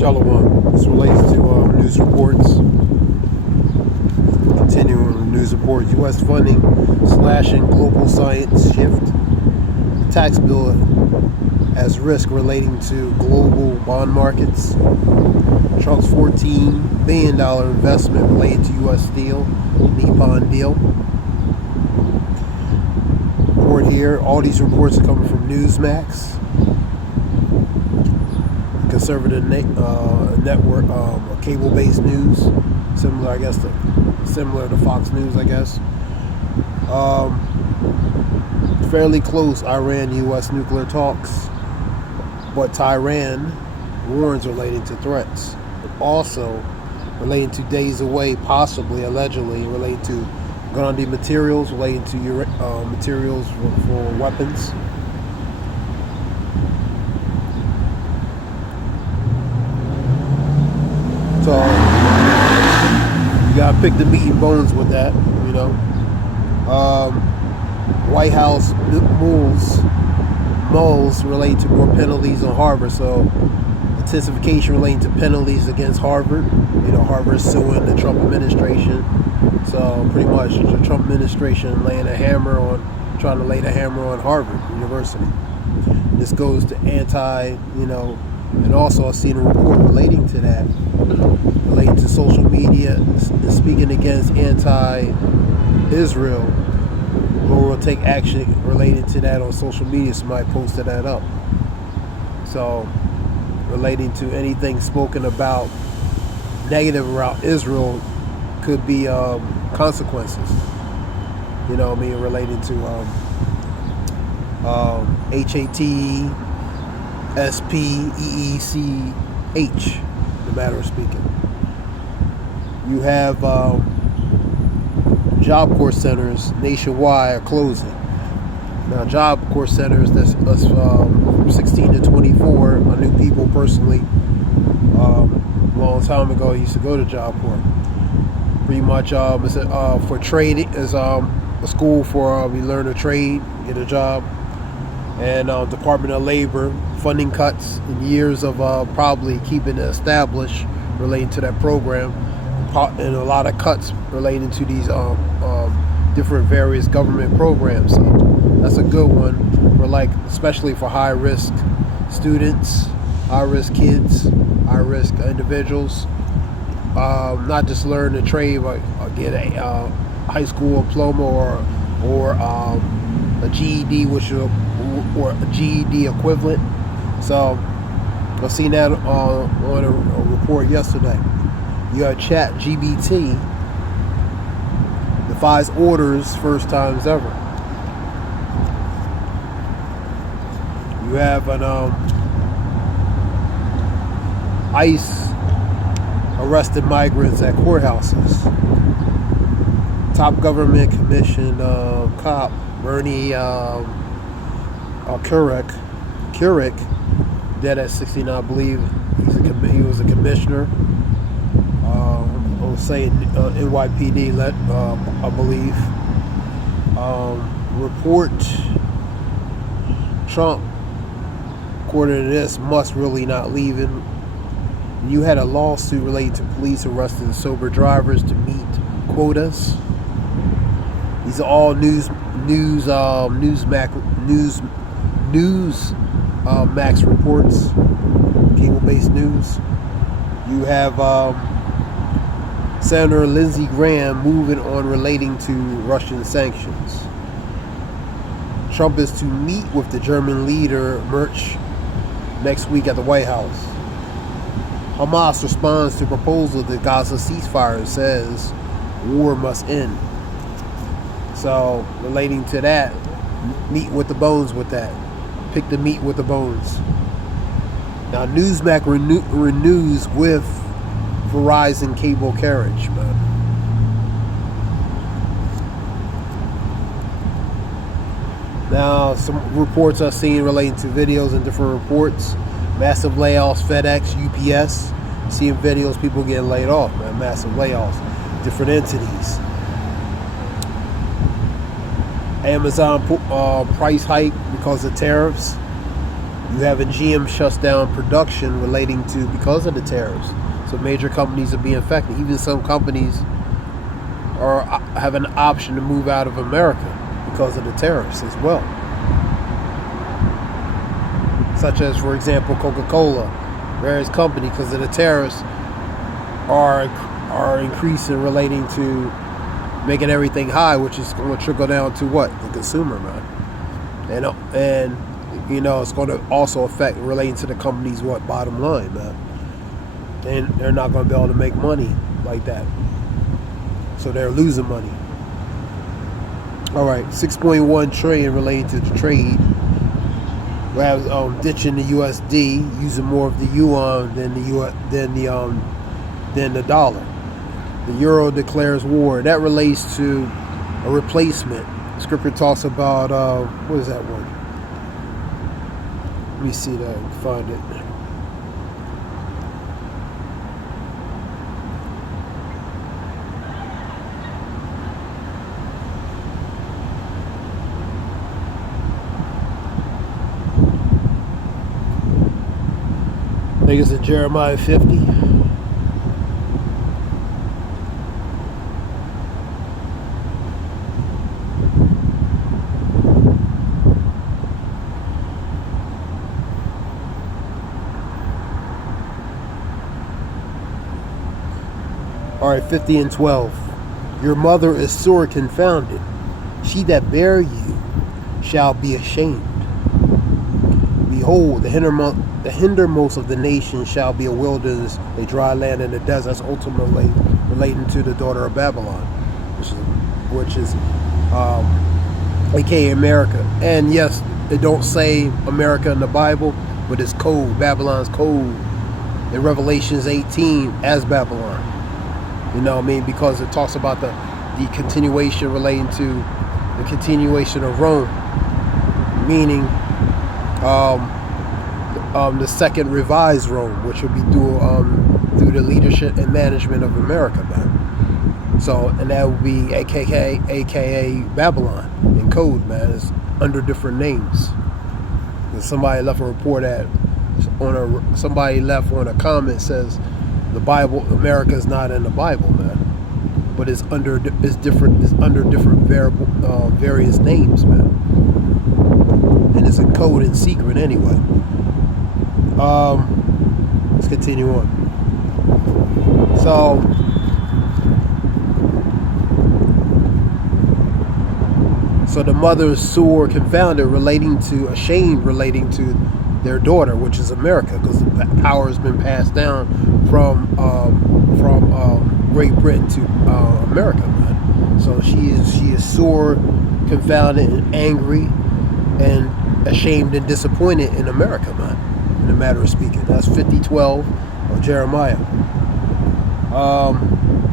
Shalom. This relates to news reports. Continuing news report. U.S. funding slashing global science shift. Tax bill as risk relating to global bond markets. Trump's $14 billion investment related to U.S. Steel, Nippon deal. Report here. All these reports are coming from Newsmax, conservative network, cable-based news, similar, I guess, similar to Fox News, I guess. Fairly close Iran-U.S. nuclear talks, but Tehran warns relating to threats, but also relating to days away, possibly, allegedly, relating to Gandhi materials, relating to materials for weapons. So you gotta pick the meat and bones with that, you know. White House mulls relate to more penalties on Harvard. So intensification relating to penalties against Harvard. You know, Harvard's suing the Trump administration. So pretty much the Trump administration trying to lay the hammer on Harvard University. This goes to and also I've seen a report relating to that, relating to social media, speaking against anti-Israel, or will take action related to that on social media. Somebody posted that up. So, relating to anything spoken about negative around Israel could be consequences. You know what I mean? Relating to HAT, SPEECH, the matter of speaking. You have Job Corps centers nationwide are closing. Now, Job Corps centers that's from 16 to 24. I knew people personally a long time ago used to go to Job Corps. Pretty much it's for trade. It's a school for we learn a trade, get a job. And Department of Labor funding cuts in years of probably keeping it established relating to that program, and a lot of cuts relating to these different various government programs. So that's a good one for especially for high risk students, high risk kids, high risk individuals. Not just learn the trade, but get a high school diploma or a GED, or a GED equivalent. So I've seen that on a report yesterday. You have ChatGPT defies orders first times ever. You have an ICE arrested migrants at courthouses. Top government commission cop Bernie Keurig, dead at 69, I believe. He was a commissioner. I was saying NYPD, I believe. Report Trump, according to this, must really not leave him. You had a lawsuit related to police arresting sober drivers to meet quotas. These are all Max reports, cable-based news. You have Senator Lindsey Graham moving on relating to Russian sanctions. Trump is to meet with the German leader Merch next week at the White House. Hamas responds to proposal that Gaza ceasefire and says war must end. So relating to that, meat with the bones with that. Pick the meat with the bones. Now Newsmax renews with Verizon cable carriage, man. Now some reports I've seen relating to videos and different reports. Massive layoffs, FedEx, UPS. Seeing videos, people getting laid off, man. Massive layoffs, different entities. Amazon price hike because of tariffs. You have a GM shuts down production relating to because of the tariffs. So major companies are being affected. Even some companies have an option to move out of America because of the tariffs as well. Such as, for example, Coca-Cola, various companies, because of the tariffs, are increasing relating to making everything high, which is going to trickle down to what? The consumer, man. And it's going to also affect relating to the company's bottom line, man. And they're not going to be able to make money like that. So they're losing money. All right, 6.1 trillion relating to the trade. We have ditching the USD, using more of the yuan than the dollar. The euro declares war. That relates to a replacement. Scripture talks about what is that one? Let me see that. I can find it. I think it's in Jeremiah 50. All right, 50 and 12. Your mother is sore confounded. She that bare you shall be ashamed. Behold, the hindermost of the nations shall be a wilderness, a dry land, and a desert. That's ultimately relating to the daughter of Babylon, which is aka America. And yes, it don't say America in the Bible, but it's code, Babylon's code in Revelations 18 as Babylon. You know what I mean? Because it talks about the continuation relating to the continuation of Rome, meaning the second revised Rome, which would be through the leadership and management of America, man. So, and that would be aka Babylon in code, man. It's under different names. And somebody left a report somebody left on a comment says the Bible, America is not in the Bible, man. But it's under different various names, man. And it's a code and secret anyway. Let's continue on. So the mother is sore confounded, ashamed relating to their daughter, which is America, because the power has been passed down from Great Britain to America, man. So she is sore, confounded, and angry, and ashamed and disappointed in America, man. In a matter of speaking, that's 50:12 of Jeremiah.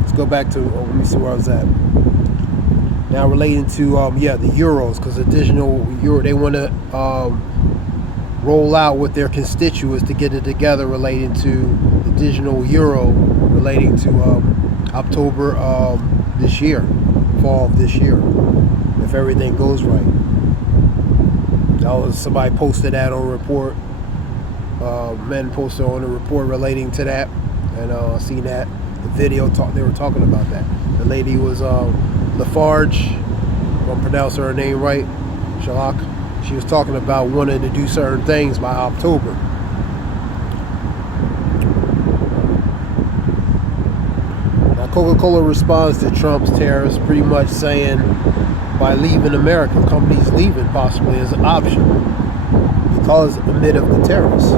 Let's go back to let me see where I was at. Now relating to the euros, because additional euro they want to roll out with their constituents to get it together relating to the digital euro relating to October this year, fall of this year, if everything goes right. Somebody posted that on a report. Men posted on a report relating to that, and I seen that the video they were talking about that. The lady was Lafarge, if I'm pronouncing her name right, Shalak. She was talking about wanting to do certain things by October. Now Coca-Cola responds to Trump's tariffs, pretty much saying by leaving America, companies leaving possibly as an option because amid of the tariffs.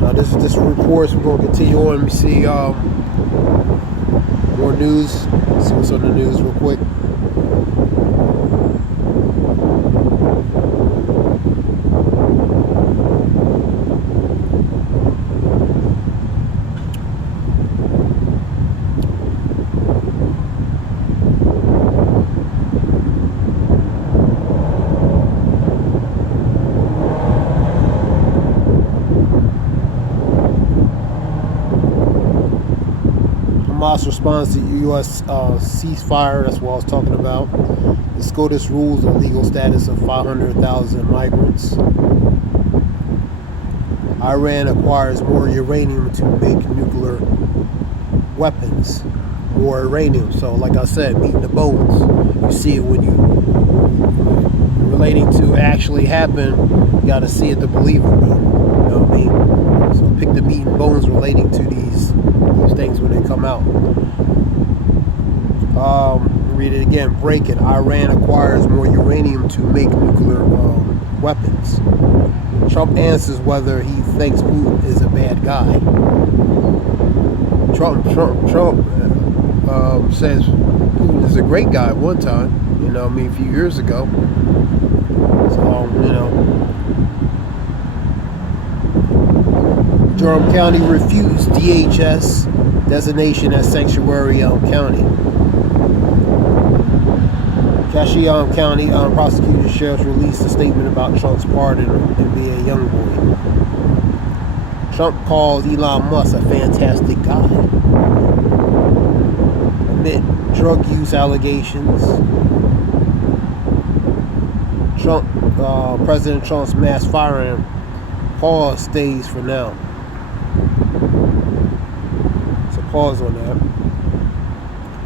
Now this reports, we're going to continue on. Let me see more news. Let's see what's on the news real quick. Hamas responds to U.S. Ceasefire. That's what I was talking about. The SCOTUS rules the legal status of 500,000 migrants. Iran acquires more uranium to make nuclear weapons. More uranium. So, like I said, meat in the bones. You see it when you relating to actually happen. You got to see it to believe it. You know what I mean? So, pick the meat and bones relating to these things when they come out. Read it again. Break it. Iran acquires more uranium to make nuclear weapons. Trump answers whether he thinks Putin is a bad guy. Trump says Putin is a great guy at one time. You know, I mean, a few years ago. So, you know. Durham County refused DHS designation as sanctuary county. Cashion County prosecutor sheriff released a statement about Trump's part in NBA YoungBoy. Trump calls Elon Musk a fantastic guy. Admit drug use allegations. President Trump's mass firing pause stays for now. So pause on that.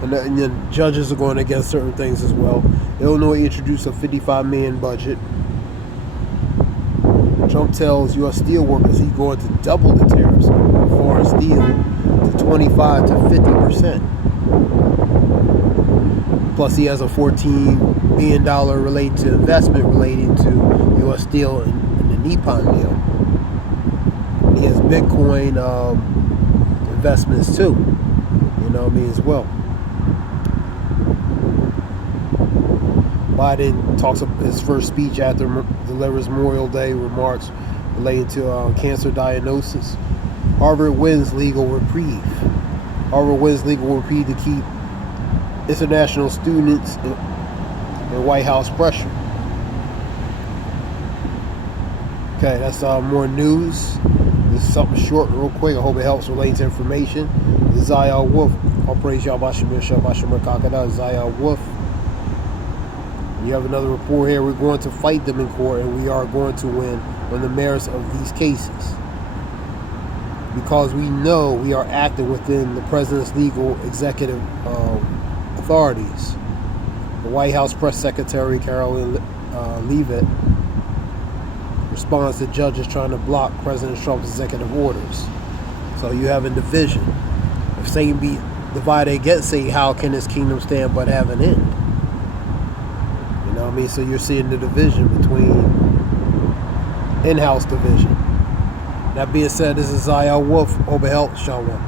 And then judges are going against certain things as well. Illinois introduced a $55 million budget. Trump tells U.S. steel workers he's going to double the tariffs on foreign steel to 25 to 50%. Plus, he has a $14 million related to investment relating to U.S. steel and the Nippon deal. He has Bitcoin investments too. You know what I mean, as well. Biden talks about his first speech after delivers Memorial Day remarks related to cancer diagnosis. Harvard wins legal reprieve. Harvard wins legal reprieve to keep international students in White House pressure. Okay, that's more news. This is something short, real quick. I hope it helps relate to information. This is Zayah Wolf. I'll praise y'all. Bashimir Kakada, Zayah Wolf. You have another report here. We're going to fight them in court, and we are going to win on the merits of these cases. Because we know we are acting within the president's legal executive authorities. The White House Press Secretary Carolyn Leavitt responds to judges trying to block President Trump's executive orders. So you have a division. If Satan be divided against Satan, how can his kingdom stand but have an end? You know what I mean? So you're seeing the division between in-house division. That being said, this is Zayah Wolf. Hope it helps. Shalom.